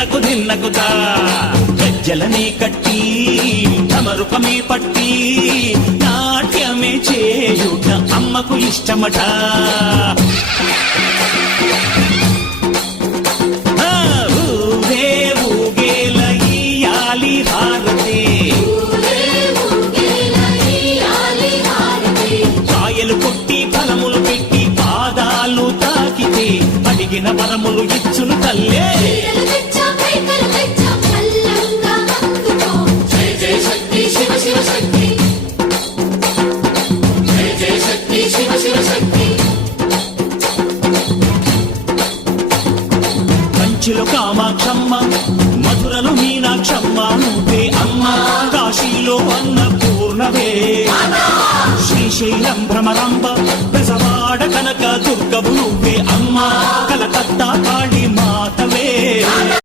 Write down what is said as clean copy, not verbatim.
దిన్నకు దిన్నకుతా గజ్జలనే కట్టి తమరుపమే పట్టి నాట్యమే చేయుట అమ్మకు ఇష్టమట. ఊరే ఊగేల ఇయ్యాలి హారతి, కాయలు కొట్టి ఫలములు పెట్టి పాదాలు తాకితే అడిగిన వరములు ఇచ్చును తల్లే. కంచిలో కామాక్షమ్మ, మధురలో మీనాక్షమ్మ నువ్వే అమ్మ, కాశీలో అన్నపూర్ణవే, శ్రీశైలం భ్రమరాంబ, పెసవాడ కనక దుర్గవు నువ్వే అమ్మ, కలకత్తా కాళీ మాతవే.